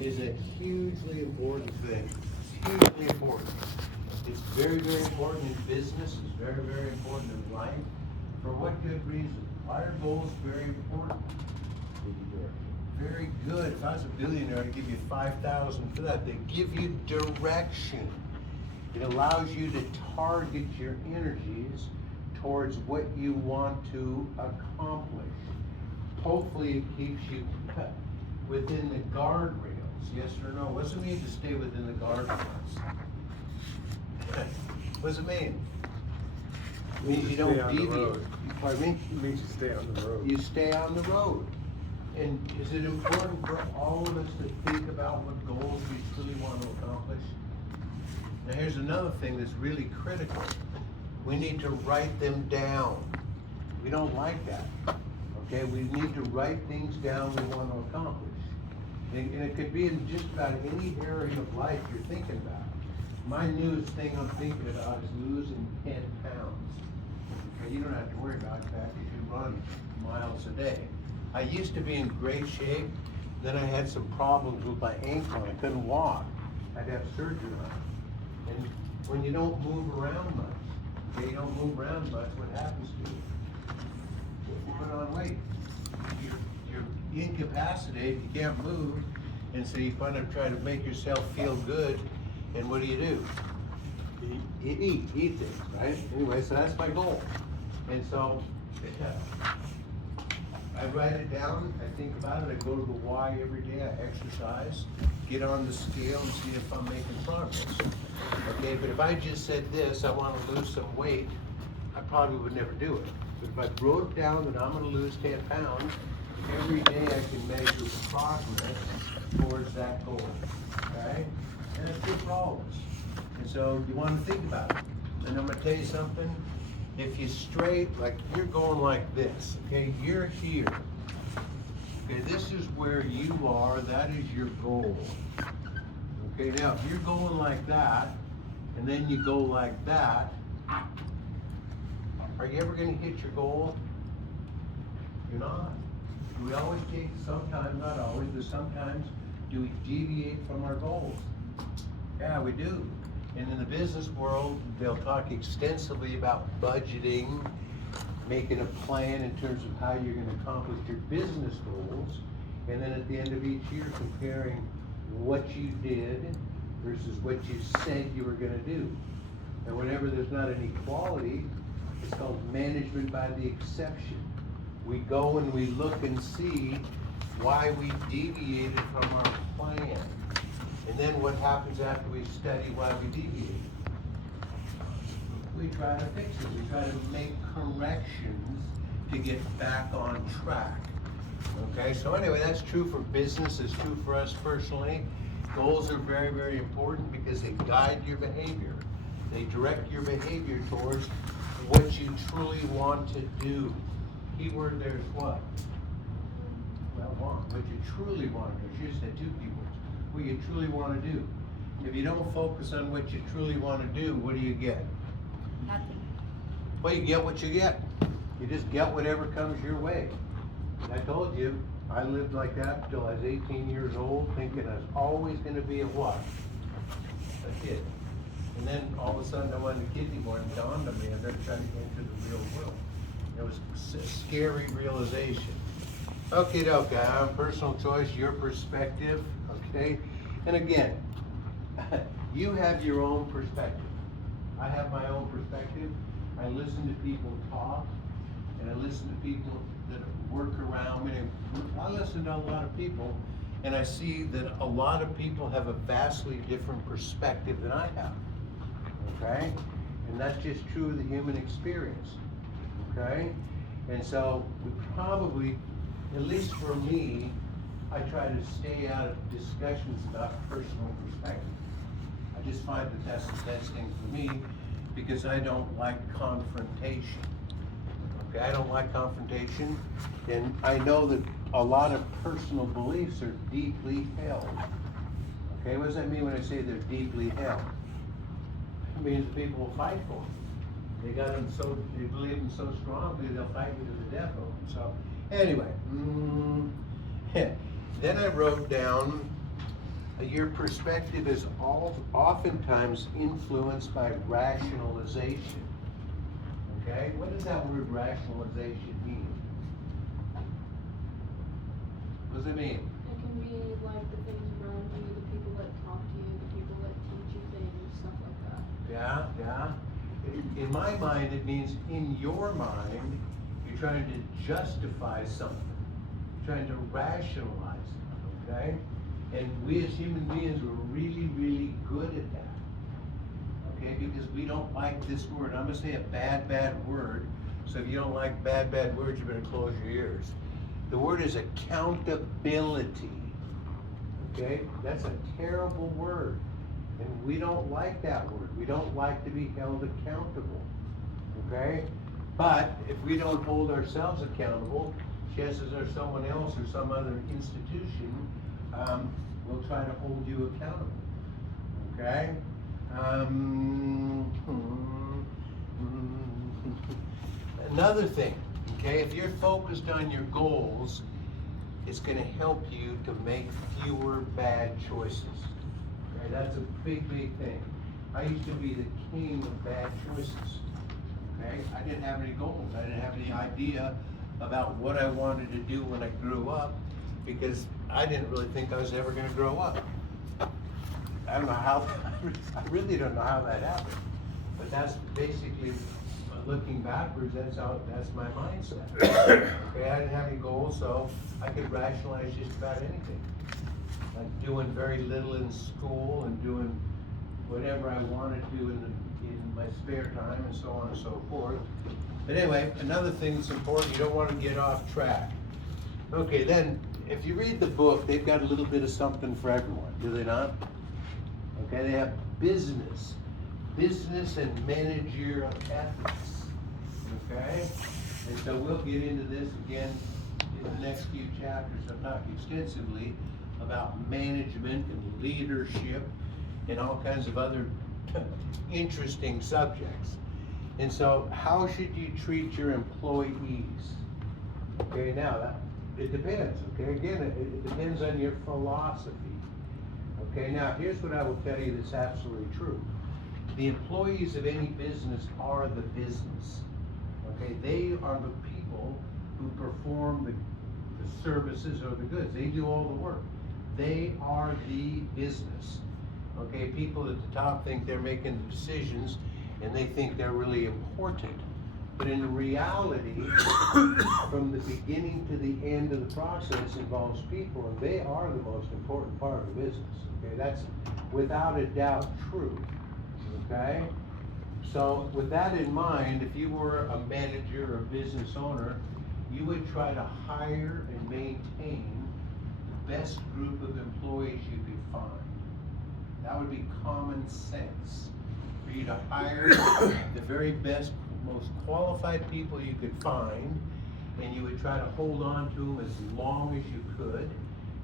is a hugely important thing. Hugely important. It's very, very important in business. It's very, very important in life. For what good reason? Why are goals very important? Very good. If I was a billionaire, I'd give you 5,000 for that. They give you direction. It allows you to target your energies towards what you want to accomplish. Hopefully it keeps you within the guardrails. Yes or no? What does it mean to stay within the guardrails? What does it mean? It means you don't deviate. Pardon me? It means you stay on the road. You stay on the road. And is it important for all of us to think about what goals we truly want to accomplish? Now here's another thing that's really critical. We need to write them down. We don't like that. Okay, we need to write things down we want to accomplish. And it could be in just about any area of life you're thinking about. My newest thing I'm thinking about is losing 10 pounds. Okay, you don't have to worry about that if you run miles a day. I used to be in great shape, then I had some problems with my ankle, I couldn't walk. I'd have surgery on it. And when you don't move around much, okay, you don't move around much, what happens to you? You put on weight. You're incapacitated, you can't move, and so you kind of try to make yourself feel good, and what do? You eat things, right? Anyway, so that's my goal. And so, I write it down, I think about it, I go to the Y every day, I exercise, get on the scale and see if I'm making progress. Okay, but if I just said this, I want to lose some weight, I probably would never do it. But if I wrote down that I'm going to lose 10 pounds, every day I can measure progress towards that goal. Alright? And that's good for all of us. And so you want to think about it. And I'm going to tell you something. If you straight, like you're going like this, okay, you're here. Okay, this is where you are, that is your goal. Okay, now if you're going like that, and then you go like that, are you ever going to hit your goal? You're not. Do we always take, sometimes, not always, but sometimes, do we deviate from our goals? Yeah, we do. And in the business world, they'll talk extensively about budgeting, making a plan in terms of how you're going to accomplish your business goals, and then at the end of each year comparing what you did versus what you said you were going to do. And whenever there's not an equality, it's called management by the exception. We go and we look and see why we deviated from our plan. And then what happens after we study why we deviate? We try to fix it. We try to make corrections to get back on track. Okay, so anyway, that's true for business, it's true for us personally. Goals are very, very important because they guide your behavior. They direct your behavior towards what you truly want to do. Keyword there is what? Well, what you truly want to do. She just said two keywords. What you truly want to do. If you don't focus on what you truly want to do, what do you get? Nothing. Well, you get what you get. You just get whatever comes your way. And I told you, I lived like that until I was 18 years old, thinking I was always going to be a what? A kid. And then all of a sudden I wanted a kid anymore, and it dawned on me, I better try to get into the real world. It was a scary realization. Okay, I'm personal choice, your perspective, okay? And again, you have your own perspective. I have my own perspective. I listen to people talk, and I listen to people that work around me. I listen to a lot of people, and I see that a lot of people have a vastly different perspective than I have, okay? And that's just true of the human experience, okay? And so we probably, at least for me, I try to stay out of discussions about personal perspective. I just find that that's the best thing for me because I don't like confrontation. Okay, I don't like confrontation, and I know that a lot of personal beliefs are deeply held. Okay, what does that mean when I say they're deeply held? It means people will fight for them. They got them so, they believe them so strongly, they'll fight you to the death over them. So, anyway, then I wrote down your perspective is oftentimes influenced by rationalization. Okay? What does that word rationalization mean? What does it mean? It can be like the things around you, the people that talk to you, the people that teach you things, stuff like that. Yeah, yeah. In my mind, it means in your mind, you're trying to justify something. You're trying to rationalize it, okay? And we as human beings, we're really, really good at that. Okay, because we don't like this word. I'm gonna say a bad word. So if you don't like bad words, you better close your ears. The word is accountability. Okay, that's a terrible word. And we don't like that word. We don't like to be held accountable. Okay? But if we don't hold ourselves accountable, chances are someone else or some other institution will try to hold you accountable. Okay? Another thing, okay, if you're focused on your goals, it's going to help you to make fewer bad choices. Okay, that's a big thing. I used to be the king of bad choices. Okay, I didn't have any goals. I didn't have any idea about what I wanted to do when I grew up because I didn't really think I was ever going to grow up. I don't know how, I really don't know how that happened. But that's basically, looking backwards, that's my mindset. Okay, I didn't have any goals, so I could rationalize just about anything. Like doing very little in school and doing whatever I wanted to in my spare time and so on and so forth. But anyway, another thing that's important, you don't want to get off track. Okay, then, if you read the book, they've got a little bit of something for everyone, do they not? Okay, they have business and managerial ethics, okay? And so we'll get into this again in the next few chapters. I'll talk extensively about management and leadership and all kinds of other interesting subjects. And so how should you treat your employees? Okay, now it depends, okay? Again, it depends on your philosophy. Okay, now here's what I will tell you that's absolutely true. The employees of any business are the business. Okay, they are the people who perform the services or the goods. They do all the work. They are the business. Okay, people at the top think they're making the decisions and they think they're really important. But in reality, from the beginning to the end of the process involves people, and they are the most important part of the business. Okay, that's without a doubt true. Okay? So with that in mind, if you were a manager or a business owner, you would try to hire and maintain the best group of employees you could find. That would be common sense for you to hire the very best, most qualified people you could find, and you would try to hold on to them as long as you could,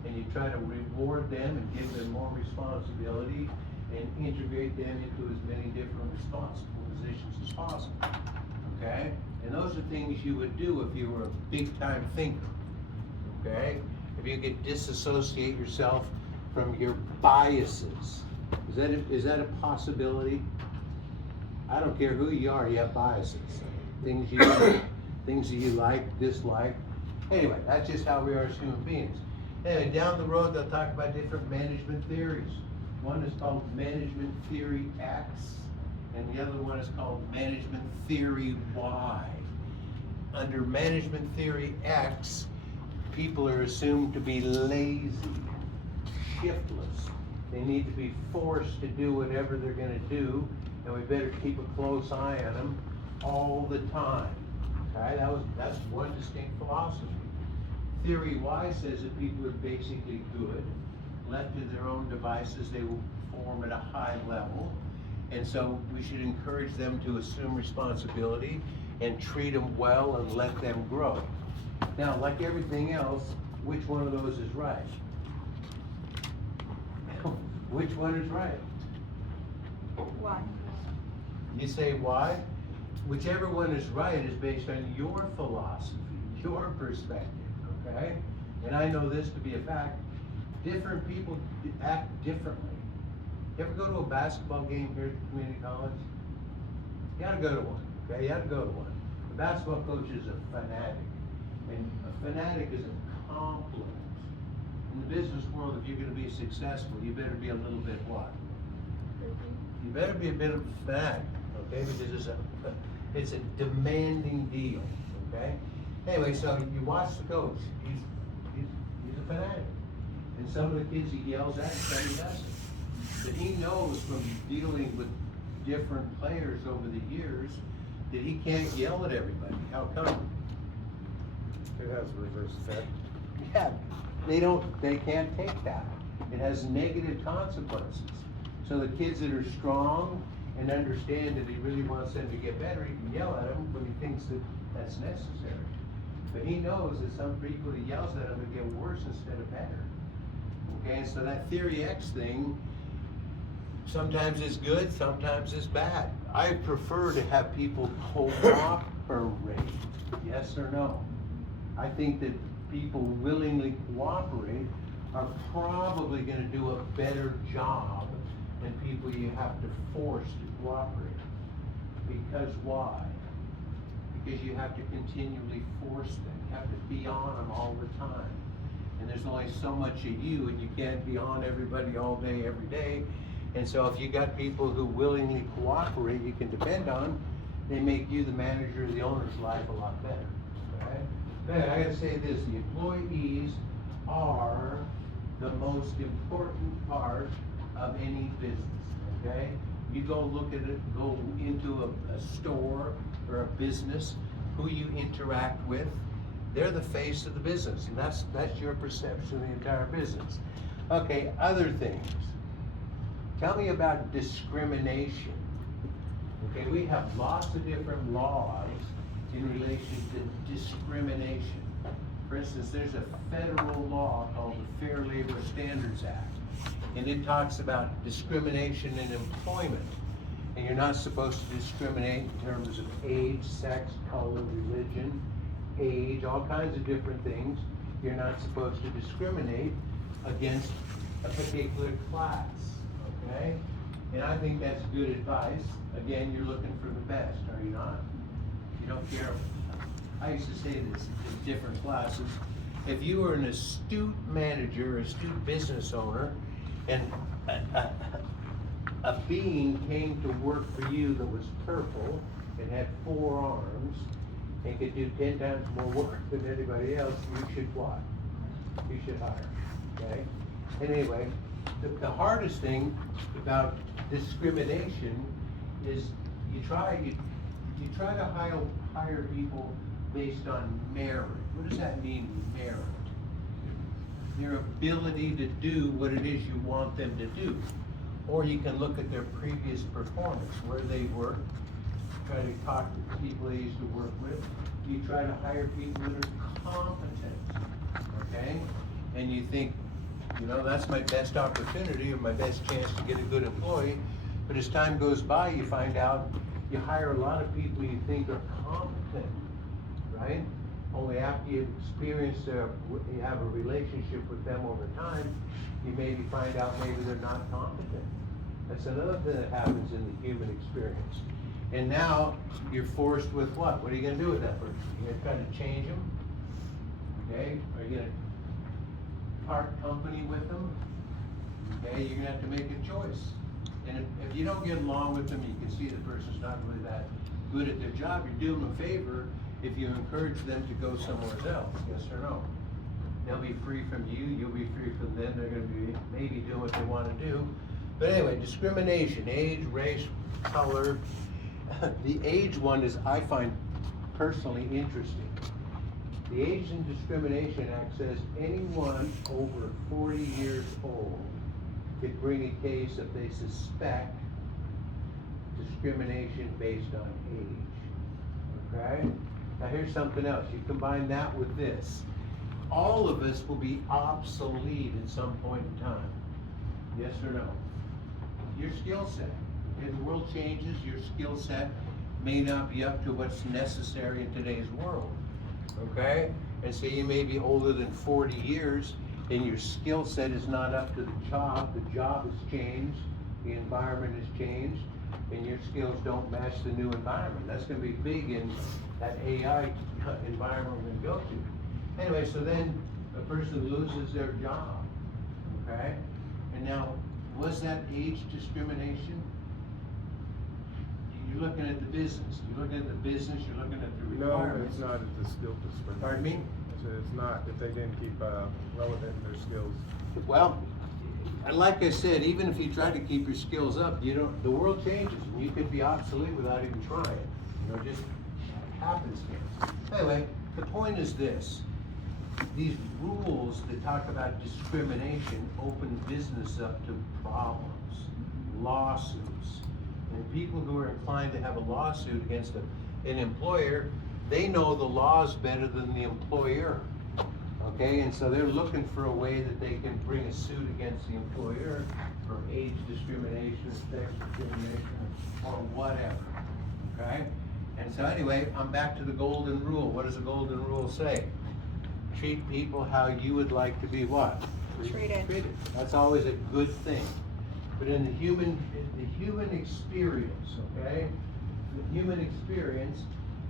and you try to reward them and give them more responsibility and integrate them into as many different responsible positions as possible. Okay? And those are things you would do if you were a big-time thinker. Okay? If you could disassociate yourself from your biases. Is that a possibility? I don't care who you are, you have biases. Things that you like, dislike. Anyway, that's just how we are as human beings. Anyway, down the road they'll talk about different management theories. One is called Management Theory X, and the other one is called Management Theory Y. Under Management Theory X, people are assumed to be lazy, shiftless. They need to be forced to do whatever they're going to do, and we better keep a close eye on them all the time. Okay, that's one distinct philosophy. Theory Y says that people are basically good. Left to their own devices, they will perform at a high level. And so we should encourage them to assume responsibility and treat them well and let them grow. Now, like everything else, which one of those is right? Which one is right? Why? You say why? Whichever one is right is based on your philosophy, your perspective, okay? And I know this to be a fact. different people act differently. You ever go to a basketball game here at the community college? You gotta go to one, okay? You gotta go to one. The basketball coach is a fanatic, and a fanatic is a compliment. In the business world, if you're gonna be successful, you better be a little bit what? You better be a bit of a fanatic, okay? Because it's a demanding deal, okay? Anyway, so you watch the coach. He's a fanatic. And some of the kids he yells at, some he doesn't. But he knows from dealing with different players over the years that he can't yell at everybody. How come? It has a reverse effect. Yeah, they can't take that. It has negative consequences. So the kids that are strong and understand that he really wants them to get better, he can yell at them when he thinks that that's necessary. But he knows that some people he yells at them will get worse instead of better. Okay, and so that Theory X thing, sometimes it's good, sometimes it's bad. I prefer to have people cooperate, yes or no? I think that people willingly cooperate are probably gonna do a better job than people you have to force to cooperate. Because why? Because you have to continually force them, you have to be on them all the time. And there's only so much of you, and you can't be on everybody all day, every day. And so if you got people who willingly cooperate, you can depend on, they make you the manager of the owner's life a lot better, okay? But I gotta say this, the employees are the most important part of any business, okay? You go look at it, go into a store or a business, who you interact with, they're the face of the business, and that's your perception of the entire business. Okay, other things. Tell me about discrimination. Okay, we have lots of different laws in relation to discrimination. For instance, there's a federal law called the Fair Labor Standards Act, and it talks about discrimination in employment. And you're not supposed to discriminate in terms of age, sex, color, religion, age, all kinds of different things. You're not supposed to discriminate against a particular class, okay? And I think that's good advice. Again, you're looking for the best, are you not? You don't care. I used to say this in different classes. If you were an astute manager, astute business owner, and a being came to work for you that was purple and had 4 arms and could do 10 times more work than anybody else, you should what? You should hire, okay? And anyway, the hardest thing about discrimination is you try to hire people based on merit. What does that mean, merit? Their ability to do what it is you want them to do. Or you can look at their previous performance, where they worked, try to talk to people they used to work with. You try to hire people that are competent, okay? And you think, you know, that's my best opportunity or my best chance to get a good employee. But as time goes by, you find out you hire a lot of people you think are competent, right? Only after you've experienced you have a relationship with them over time, you maybe find out maybe they're not competent. That's another thing that happens in the human experience. And now you're forced with what? What are you gonna do with that person? You're gonna try to change them? Okay? Are you gonna part company with them? Okay, you're gonna have to make a choice. And if you don't get along with them, you can see the person's not really that good at their job, you're doing them a favor if you encourage them to go somewhere else, yes or no? They'll be free from you, you'll be free from them, they're gonna be maybe doing what they wanna do. But anyway, discrimination, age, race, color. The age one is, I find personally interesting. The Age and Discrimination Act says anyone over 40 years old could bring a case if they suspect discrimination based on age, okay? Now here's something else, you combine that with this. All of us will be obsolete at some point in time, yes or no? Your skill set, if the world changes, your skill set may not be up to what's necessary in today's world, okay? And so you may be older than 40 years, and your skill set is not up to the job has changed, the environment has changed, and your skills don't match the new environment. That's gonna be big in that AI environment we're gonna go to. Anyway, so then a person loses their job, okay? And now, was that age discrimination? You're looking at the business, you're looking at the business, you're looking at the No, requirements. it's not at the skill discrimination. Pardon me? I said it's not, if they didn't keep, relevant in their skills. Well, and like I said, even if you try to keep your skills up, the world changes, and you could be obsolete without even trying. You know, just happens. Anyway, the point is this: these rules that talk about discrimination open business up to problems, lawsuits, and people who are inclined to have a lawsuit against an employer, they know the laws better than the employer. Okay, and so they're looking for a way that they can bring a suit against the employer for age discrimination, sex discrimination, or whatever, okay? And so anyway, I'm back to the golden rule. What does the golden rule say? Treat people how you would like to be what? Treated. That's always a good thing. But in the human experience, okay? The human experience,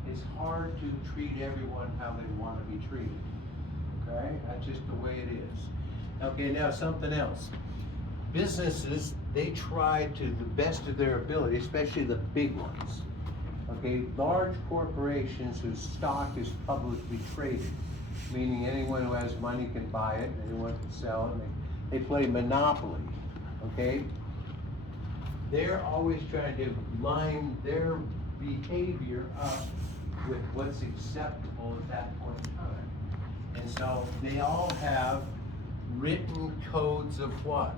it's hard to treat everyone how they want to be treated. Okay, that's just the way it is. Okay, now something else. Businesses, they try to the best of their ability, especially the big ones. Okay, large corporations whose stock is publicly traded, meaning anyone who has money can buy it, anyone can sell it, they play monopoly, okay? They're always trying to line their behavior up with what's acceptable at that point in time. And so they all have written codes of what?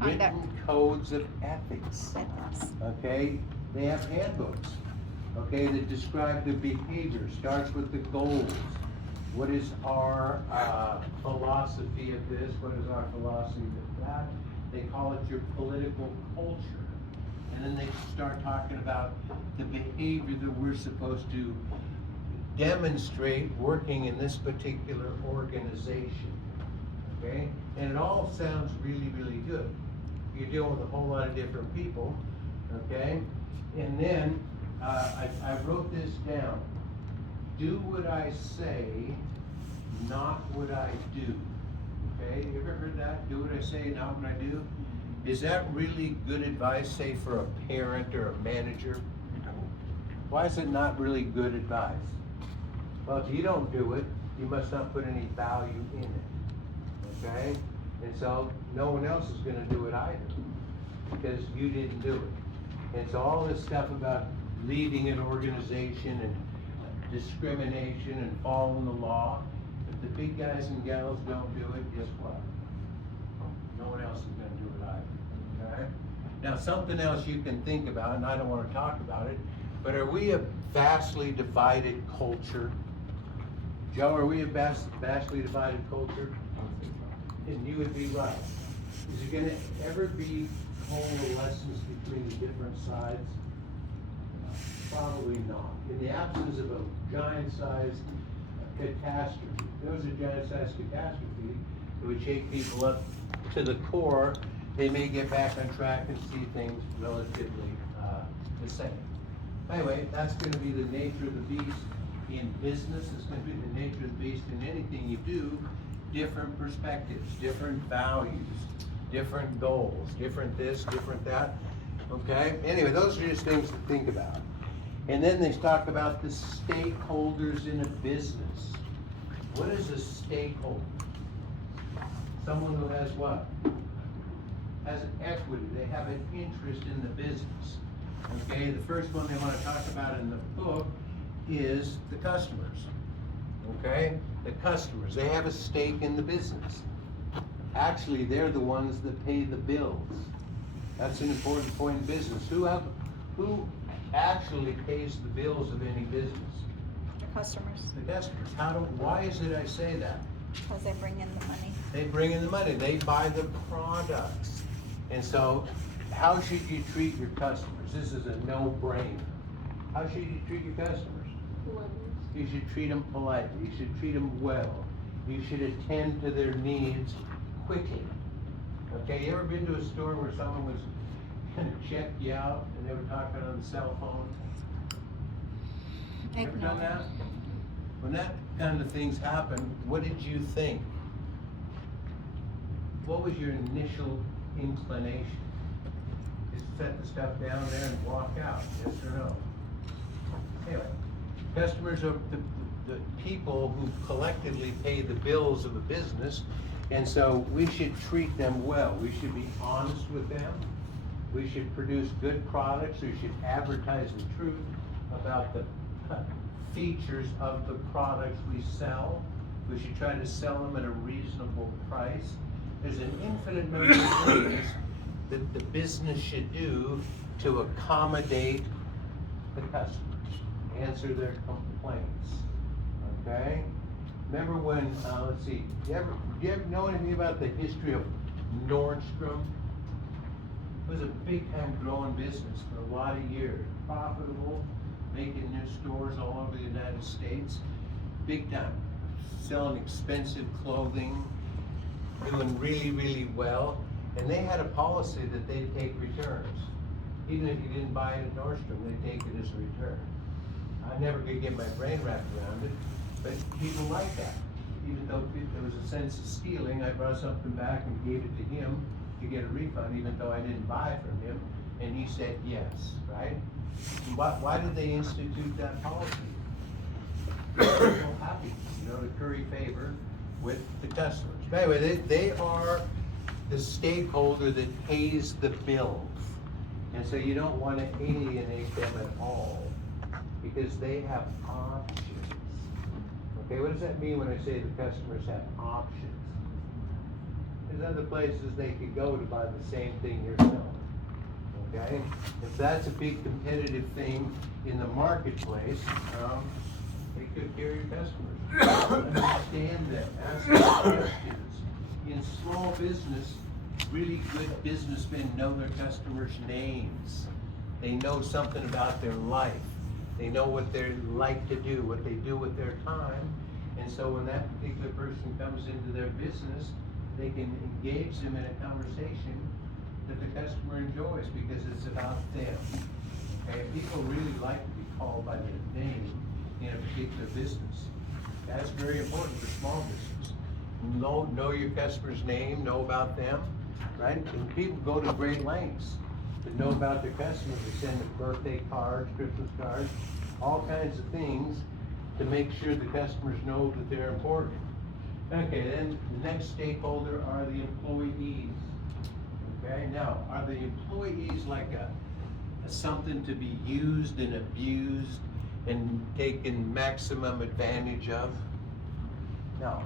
Conduct. Written codes of ethics, Ethics. okay? They have handbooks, okay, that describe the behavior, starts with the goals. What is our philosophy of this? What is our philosophy of that? They call it your political culture. And then they start talking about the behavior that we're supposed to demonstrate working in this particular organization, okay? And it all sounds really, really good. You're dealing with a whole lot of different people, okay? And then, I wrote this down. Do what I say, not what I do, okay? You ever heard that? Do what I say, not what I do? Is that really good advice, say, for a parent or a manager? Why is it not really good advice? Well, if you don't do it, you must not put any value in it, okay? And so, no one else is gonna do it either, because you didn't do it. And so all this stuff about leading an organization and discrimination and following the law, if the big guys and gals don't do it, guess what? No one else is gonna do it either, okay? Now, something else you can think about, and I don't wanna talk about it, but are we a vastly divided culture? Joe, are we a vastly divided culture? And you would be right. Is there gonna ever be coalescence between the different sides? Probably not. In the absence of a giant-sized catastrophe, if there was a giant-sized catastrophe, it would shake people up to the core. They may get back on track and see things relatively the same. Anyway, that's gonna be the nature of the beast in business. It's gonna be the nature of the beast in anything you do. Different perspectives, different values, different goals, different this, different that. Okay? Anyway, those are just things to think about. And then they talk about the stakeholders in a business. What is a stakeholder? Someone who has what? Has equity. They have an interest in the business. Okay, the first one they want to talk about in the book is the customers. Okay, the customers, they have a stake in the business. Actually, they're the ones that pay the bills. That's an important point in business. Who actually pays the bills of any business? The customers, The customers. Why is it I say that? because they bring in the money. They bring in the money, they buy the products. And so, how should you treat your customers? This is a no-brainer. How should you treat your customers? Politeness. You should treat them politely, you should treat them well. You should attend to their needs quickly. Okay, you ever been to a store where someone was gonna check you out and they were talking on the cell phone? Ever done that? When that kind of things happen, what did you think? What was your initial inclination? Just set the stuff down there and walk out, yes or no? Anyway, customers are the people who collectively pay the bills of a business, and so we should treat them well. We should be honest with them. We should produce good products. We should advertise the truth about the features of the products we sell. We should try to sell them at a reasonable price. There's an infinite number of things that the business should do to accommodate the customers, answer their complaints, okay? Remember when, let's see, do you ever know anything about the history of Nordstrom? It was a big time growing business for a lot of years, profitable, making new stores all over the United States, big time, selling expensive clothing, doing really, really well. And they had a policy that they'd take returns. Even if you didn't buy it at Nordstrom, they'd take it as a return. I never could get my brain wrapped around it, but people like that. Even though there was a sense of stealing, I brought something back and gave it to him to get a refund, even though I didn't buy it from him, and he said yes, right? And why did they institute that policy? They're so happy, to curry favor with the customers. But anyway, they are the stakeholder that pays the bills. And so you don't want to alienate them at all, because they have options. Okay, what does that mean when I say the customers have options? There's other places they could go to buy the same thing you're selling. Okay? If that's a big competitive thing in the marketplace, take good care of your customers. Understand them, ask them questions. In small business, really good businessmen know their customers' names. They know something about their life. They know what they like to do, what they do with their time. And so when that particular person comes into their business, they can engage them in a conversation that the customer enjoys because it's about them. Okay, people really like to be called by their name in a particular business. That's very important for small business. Know your customer's name, know about them, right? And people go to great lengths to know about their customers. They send them birthday cards, Christmas cards, all kinds of things to make sure the customers know that they're important. Okay, then the next stakeholder are the employees. Okay, now, are the employees like a something to be used and abused and taken maximum advantage of? No.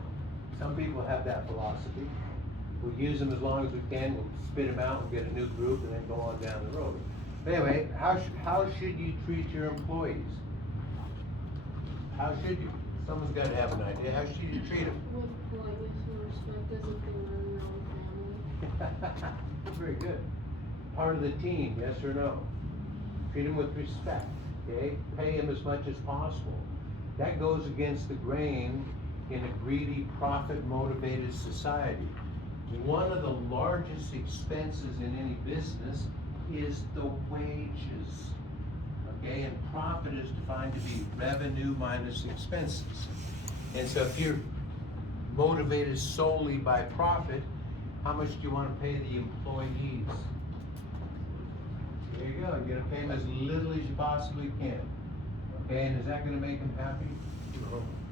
Some people have that philosophy. We'll use them as long as we can, we'll spit them out, we'll get a new group, and then go on down the road. But anyway, how should you treat your employees? How should you? Someone's got to have an idea. How should you treat them? With politeness and respect as if they were in your own family. Very good. Part of the team, yes or no? Treat them with respect, okay? Pay them as much as possible. That goes against the grain in a greedy, profit-motivated society. One of the largest expenses in any business is the wages, okay? And profit is defined to be revenue minus expenses. And so if you're motivated solely by profit, how much do you want to pay the employees? There you go, you're gonna pay them as little as you possibly can. Okay, and is that gonna make them happy?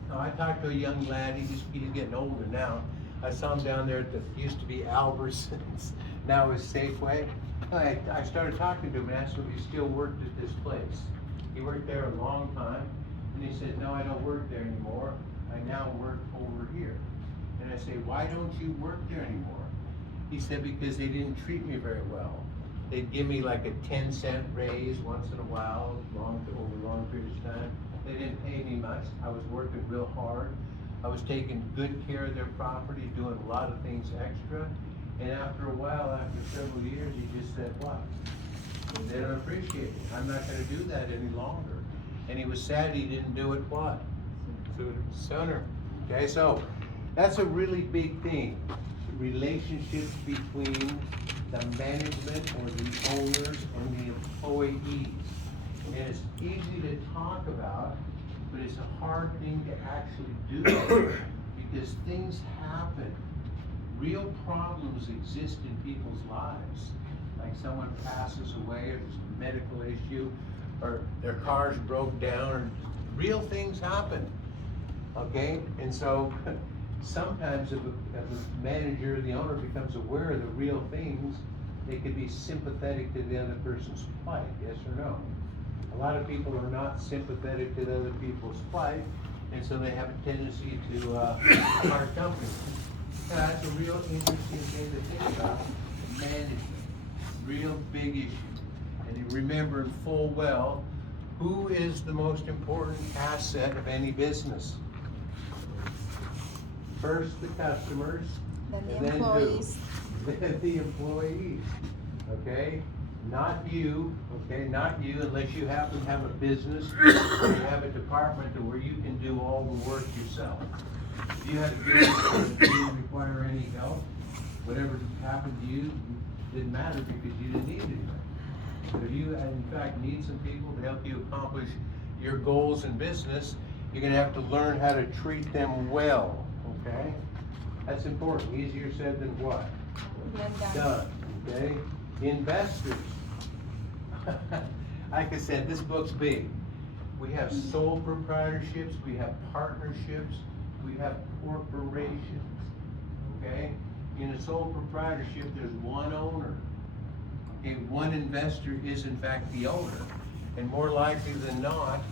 No, I talked to a young lad, he's getting older now. I saw him down there at the, used to be Albertsons, now is Safeway. I started talking to him and asked him if he still worked at this place. He worked there a long time, and he said, no, I don't work there anymore. I now work over here. And I say, why don't you work there anymore? He said, because they didn't treat me very well. They'd give me like a 10-cent raise once in a while, over long periods of time. They didn't pay me much. I was working real hard. I was taking good care of their property, doing a lot of things extra. And after a while, after several years, he just said, what? They don't appreciate it. I'm not gonna do that any longer. And he was sad he didn't do it what? Sooner. Okay, so That's a really big thing. Relationships between the management or the owners and the employees. And it's easy to talk about, but it's a hard thing to actually do because things happen. Real problems exist in people's lives. Like someone passes away, or there's a medical issue, or their car's broke down, or real things happen. Okay? And so sometimes if a manager or the owner becomes aware of the real things, they could be sympathetic to the other person's plight, yes or no? A lot of people are not sympathetic to the other people's plight, and so they have a tendency to part company. Now, that's a real interesting thing to think about, management, real big issue. And you remember in full well, who is the most important asset of any business? First the customers, Then the and then who? employees. Then the employees, okay? Not you, okay, not you, unless you happen to have a business, or you have a department to where you can do all the work yourself. If you had a business that didn't require any help, whatever happened to you didn't matter because you didn't need anybody. But if you, in fact, need some people to help you accomplish your goals in business, you're gonna have to learn how to treat them well, okay? That's important, easier said than what? Then done. Done, okay? Investors. Like I said, this book's big. We have sole proprietorships, we have partnerships, we have corporations, okay? In a sole proprietorship, there's one owner. Okay, one investor is in fact the owner. And more likely than not,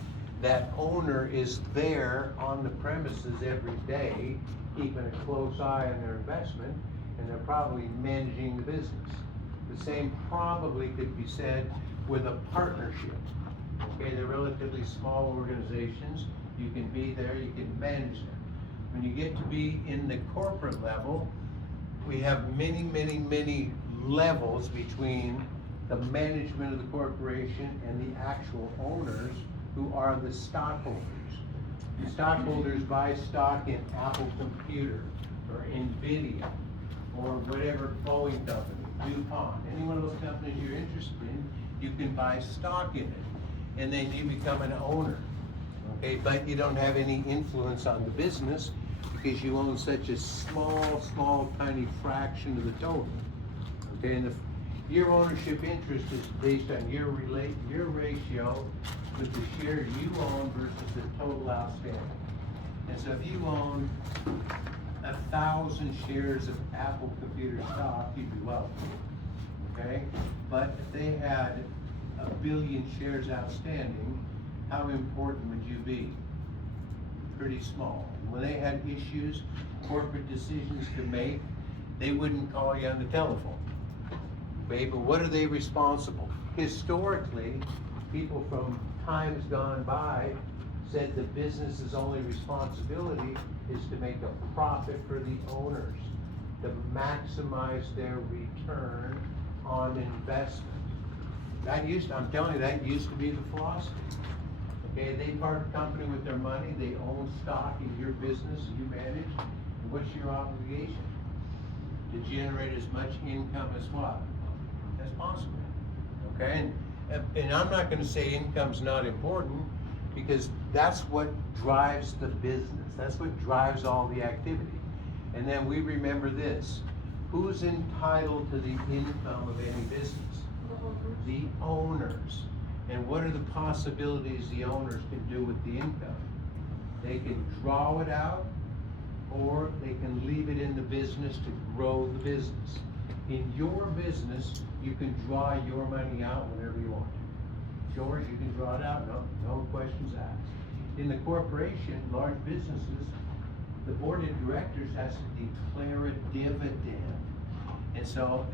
that owner is there on the premises every day, keeping a close eye on their investment, and they're probably managing the business. The same probably could be said with a partnership. Okay, they're relatively small organizations. You can be there, you can manage them. When you get to be in the corporate level, we have many, many, many levels between the management of the corporation and the actual owners who are the stockholders. The stockholders buy stock in Apple Computer or NVIDIA or whatever Boeing company, DuPont, any one of those companies you're interested in, you can buy stock in it. And then you become an owner, okay? But you don't have any influence on the business because you own such a small, tiny fraction of the total, okay? And your ownership interest is based on your ratio with the share you own versus the total outstanding. And so if you own 1,000 shares of Apple Computer stock, you'd be wealthy, okay? But if they had 1 billion shares outstanding, how important would you be? Pretty small. When they had issues, corporate decisions to make, they wouldn't call you on the telephone. Okay, but what are they responsible? Historically, people from times gone by said the business's only responsibility is to make a profit for the owners, to maximize their return on investment. I'm telling you, that used to be the philosophy. Okay, they part company with their money, they own stock in your business you manage, and what's your obligation? To generate as much income as what? As possible, okay? And I'm not gonna say income's not important, because that's what drives the business, that's what drives all the activity. And then we remember this, who's entitled to the income of any business? The owners. And what are the possibilities the owners can do with the income? They can draw it out, or they can leave it in the business to grow the business. In your business, you can draw your money out whenever you want to. It's yours, you can draw it out, no questions asked. In the corporation, large businesses, the board of directors has to declare a dividend. And so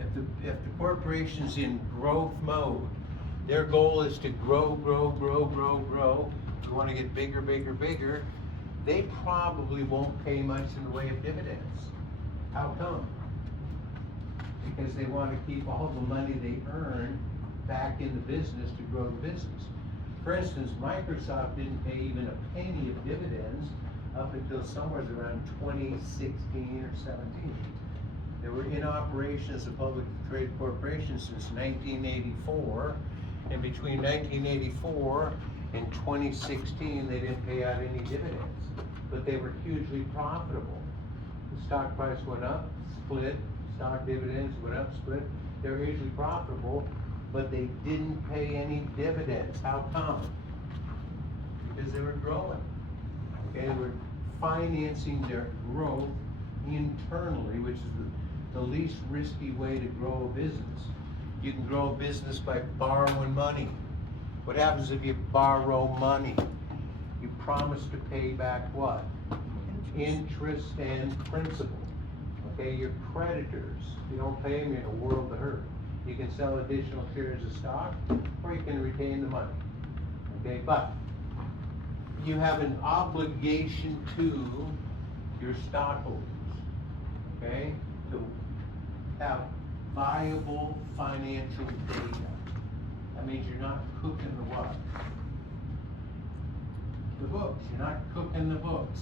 if the corporation's in growth mode, their goal is to grow. You want to get bigger. They probably won't pay much in the way of dividends. How come? Because they want to keep all the money they earn back in the business to grow the business. For instance, Microsoft didn't pay even a penny of dividends up until somewhere around 2016 or 17. They were in operation as a public trade corporation since 1984, and between 1984 and 2016, they didn't pay out any dividends, but they were hugely profitable. The stock price went up, split, stock dividends went up, split. They were hugely profitable, but they didn't pay any dividends. How come? Because they were growing. Okay, they were financing their growth internally, which is the least risky way to grow a business. You can grow a business by borrowing money. What happens if you borrow money? You promise to pay back what? Interest and principal. Okay, your creditors, you don't pay them, you're in a world of hurt. You can sell additional shares of stock, or you can retain the money. Okay, but you have an obligation to your stockholders, okay, to have viable financial data. That means you're not cooking the what? The books. You're not cooking the books.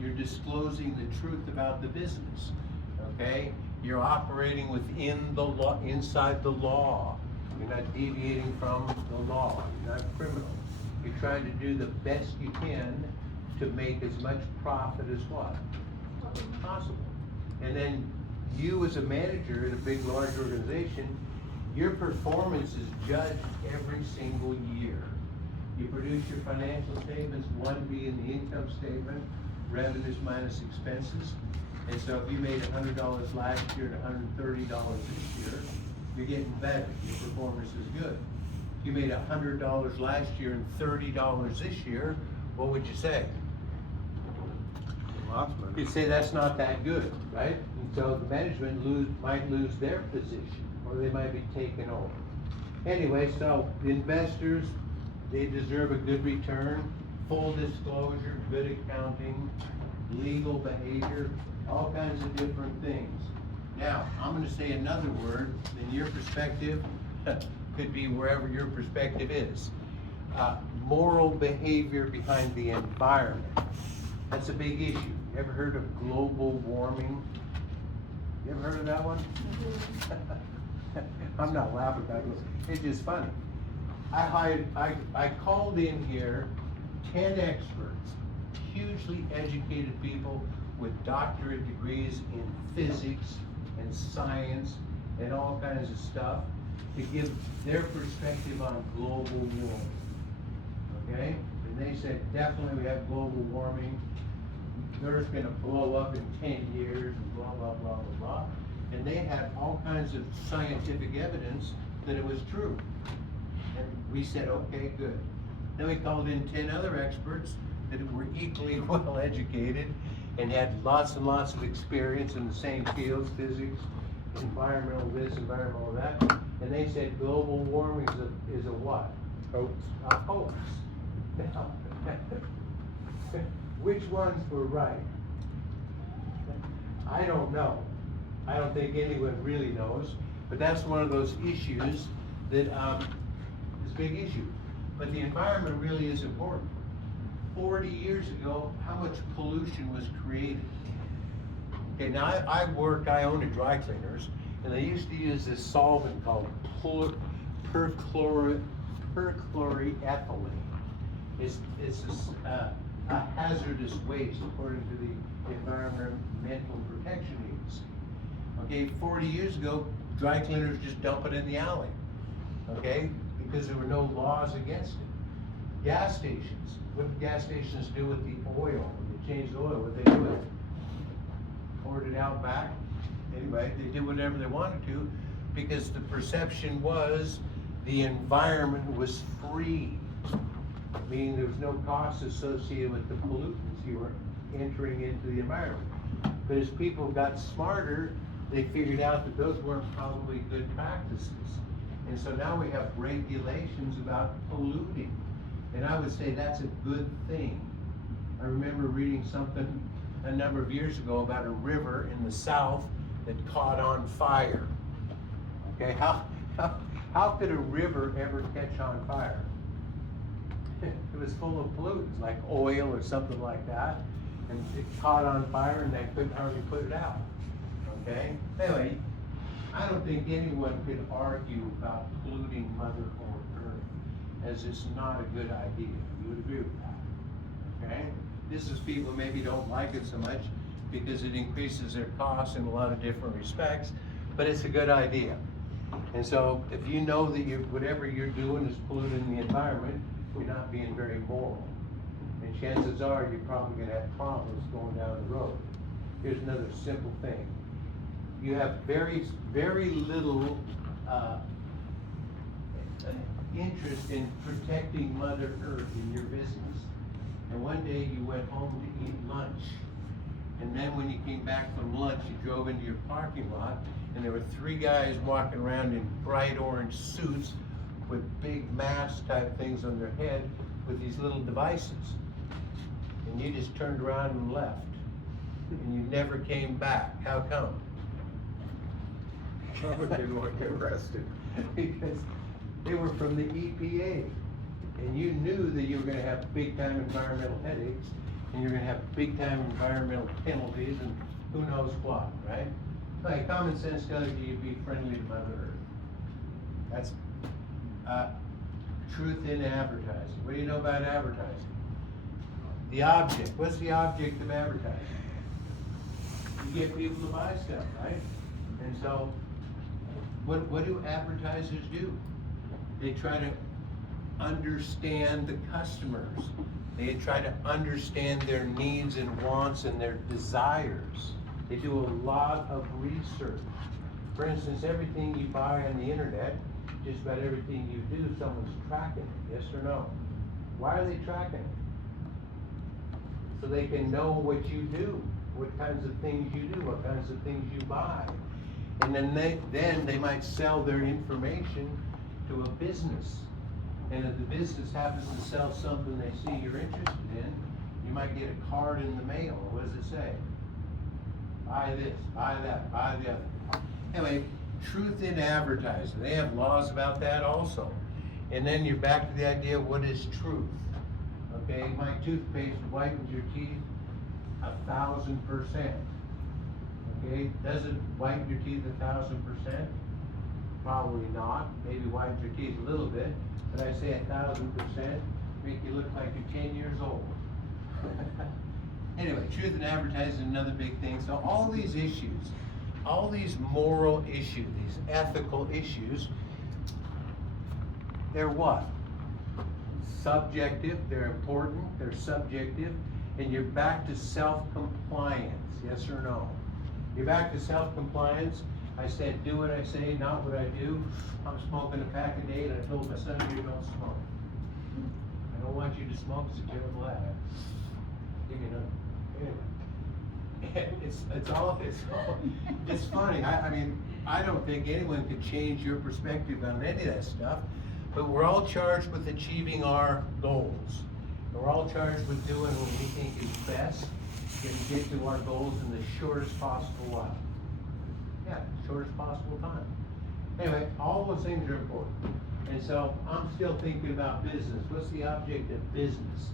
You're disclosing the truth about the business, okay? You're operating within the law, inside the law. You're not deviating from the law. You're not criminal. You're trying to do the best you can to make as much profit as what? Possible. And then you as a manager in a big, large organization, your performance is judged every single year. You produce your financial statements, one being the income statement, revenues minus expenses. And so if you made $100 last year and $130 this year, you're getting better. Your performance is good. If you made $100 last year and $30 this year, what would you say? Lots of money. You'd say that's not that good, right? And so the management might lose their position, or they might be taken over. Anyway, so the investors, they deserve a good return, full disclosure, good accounting, legal behavior, all kinds of different things. Now, I'm gonna say another word, and your perspective could be wherever your perspective is. Moral behavior behind the environment. That's a big issue. You ever heard of global warming? You ever heard of that one? I'm not laughing about this. It's just funny. I called in here 10 experts, hugely educated people with doctorate degrees in physics and science and all kinds of stuff to give their perspective on global warming. Okay? And they said, definitely we have global warming. The Earth's gonna blow up in 10 years and blah, blah, blah, blah, blah. And they had all kinds of scientific evidence that it was true. And we said, okay, good. Then we called in 10 other experts that were equally well educated and had lots and lots of experience in the same fields, physics, environmental this, environmental that. And they said global warming is a what? Hoax. A hoax. Which ones were right? I don't know. I don't think anyone really knows, but that's one of those issues that is a big issue. But the environment really is important. 40 years ago, how much pollution was created? Okay, now I own a dry cleaners, and they used to use this solvent called perchloroethylene. It's a hazardous waste according to the Environmental Protection Agency. Okay, 40 years ago, dry cleaners just dump it in the alley, okay, because there were no laws against it. Gas stations, what did gas stations do with the oil? When they changed the oil, what did they do with it? Poured it out back. Anyway, they did whatever they wanted to because the perception was the environment was free, meaning there was no cost associated with the pollutants you were entering into the environment. But as people got smarter, they figured out that those weren't probably good practices. And so now we have regulations about polluting. And I would say that's a good thing. I remember reading something a number of years ago about a river in the south that caught on fire. Okay, how could a river ever catch on fire? It was full of pollutants like oil or something like that. and it caught on fire and they couldn't hardly put it out, okay? Anyway, I don't think anyone could argue about polluting Mother Earth, as it's not a good idea. You would agree with that, okay? This is people maybe don't like it so much because it increases their costs in a lot of different respects, but it's a good idea. And so if you know that whatever you're doing is polluting the environment, you're not being very moral. And chances are you're probably gonna have problems going down the road. Here's another simple thing. You have very, very little interest in protecting Mother Earth in your business. And one day you went home to eat lunch. And then when you came back from lunch, you drove into your parking lot and there were 3 guys walking around in bright orange suits with big mask type things on their head with these little devices. And you just turned around and left. And you never came back. How come? Probably didn't want to get arrested. Because they were from the EPA. And you knew that you were gonna have big time environmental headaches, and you're gonna have big time environmental penalties and who knows what, right? Like, common sense tells you be friendly to Mother Earth. That's, truth in advertising. What do you know about advertising? The object, what's the object of advertising? You get people to buy stuff, right? And so, what do advertisers do? They try to understand the customers. They try to understand their needs and wants and their desires. They do a lot of research. For instance, everything you buy on the internet, just about everything you do, someone's tracking it, yes or no? Why are they tracking it? So they can know what you do, what kinds of things you do, what kinds of things you buy. And then they might sell their information to a business. And if the business happens to sell something they see you're interested in, you might get a card in the mail. What does it say? Buy this, buy that, buy the other. Anyway, truth in advertising. They have laws about that also. And then you're back to the idea of what is truth. Okay, my toothpaste whitens your teeth 1,000%. Okay, does it whiten your teeth 1,000%? Probably not. Maybe whitens your teeth a little bit, but I say 1,000% make you look like you're 10 years old. Anyway, truth in advertising is another big thing. So all these issues, all these moral issues, these ethical issues, they're what? Subjective, they're important, they're subjective, and you're back to self-compliance, yes or no? You're back to self-compliance. I said, do what I say, not what I do. I'm smoking a pack a day, and I told my son, you don't smoke. I don't want you to smoke, it's a terrible habit. Give me another. Anyway, it's funny. I mean, I don't think anyone could change your perspective on any of that stuff, but we're all charged with achieving our goals. We're all charged with doing what we think is best to get to our goals in the shortest possible what? Yeah, shortest possible time. Anyway, all those things are important. And so I'm still thinking about business. What's the object of business?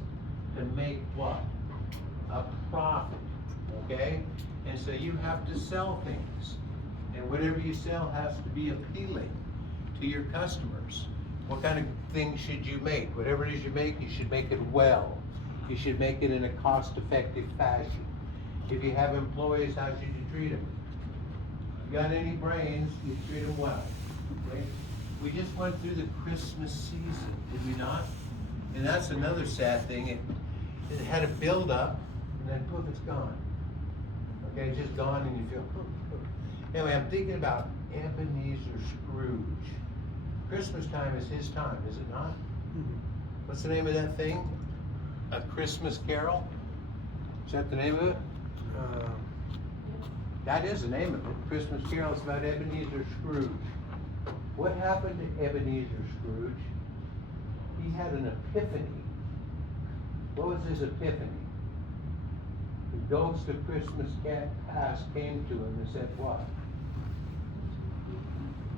To make what? A profit, okay? And so you have to sell things. And whatever you sell has to be appealing to your customers. What kind of things should you make? Whatever it is you make, you should make it well. You should make it in a cost-effective fashion. If you have employees, how should you treat them? If you got any brains, you treat them well. Okay? We just went through the Christmas season, did we not? And that's another sad thing. It had a build-up, and then poof, it's gone. Okay, it's just gone, and you feel poof, poof. Anyway, I'm thinking about Ebenezer Scrooge. Christmas time is his time, is it not? What's the name of that thing? A Christmas Carol? Is that the name of it? That is the name of it. Christmas Carol is about Ebenezer Scrooge. What happened to Ebenezer Scrooge? He had an epiphany. What was his epiphany? The ghost of Christmas past came to him and said what?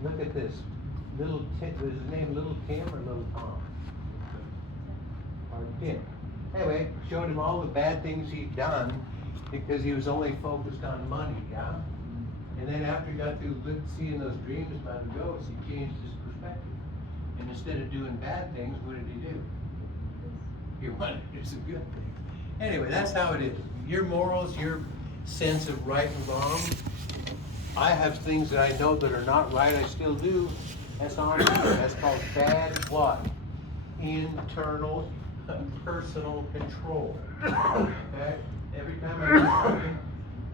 Look at this. Little Tim, was his name Little Tim or Little Tom? Or Tim. Anyway, showed him all the bad things he'd done because he was only focused on money, yeah? And then after he got through seeing those dreams about the ghosts, he changed his perspective. And instead of doing bad things, what did he do? He wanted, it's a good thing. Anyway, that's how it is. Your morals, your sense of right and wrong. I have things that I know that are not right, I still do. That's on me. That's called bad what? Internal personal control. Okay? Every time I do something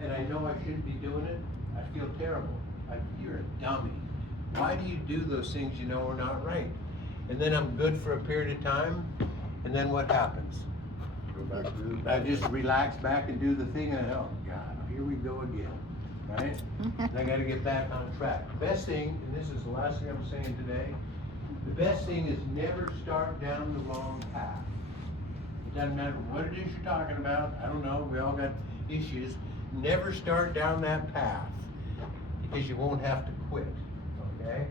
and I know I shouldn't be doing it, I feel terrible. You're a dummy. Why do you do those things you know are not right? And then I'm good for a period of time, and then what happens? Go back to the. I just relax back and do the thing, and oh God, here we go again, right? And I gotta get back on track. The best thing, and this is the last thing I'm saying today, the best thing is never start down the wrong path. It doesn't matter what it is you're talking about, I don't know, we all got issues. Never start down that path, because you won't have to quit, okay?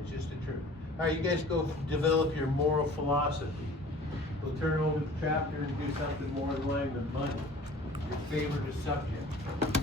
It's just the truth. All right, you guys go develop your moral philosophy. We'll turn over the chapter and do something more in line with money, your favorite subject.